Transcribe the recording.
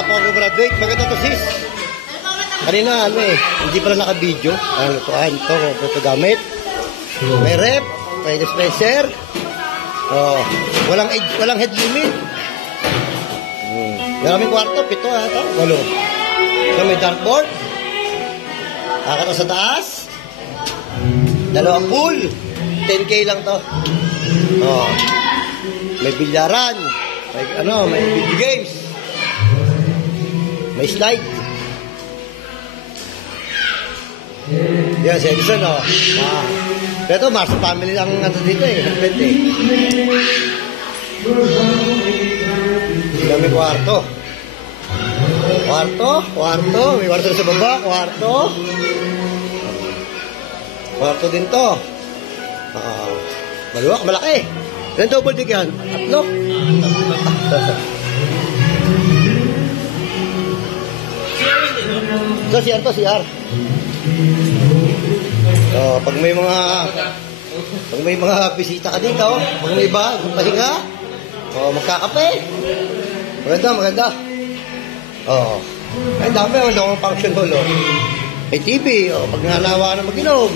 nakapag-graduate. Maganda to, sis. Kanina, hindi pala naka-video. Ito gamit. May rep, may dispenser. Oh, walang head limit. Maraming kwarto, 7 ata, 8. So, may dartboard. Akata sa taas. 2 pool. 10K lang to. Oh. May bilyaran. May video games. May slide. Yan, si Edison, oh. Pero ito, Mars family lang dito Pwede. Dami kwarto. May kwarto sa baba, kwarto din to. Maluwak, malaki. Ilan double deck yan? 3? Ito, CR. Pag may mga bisita ka dito, pag may iba, pahinga, magkakape. Maganda. Ay, dami ang function hall. May TV, pag nanawa na mag-inom.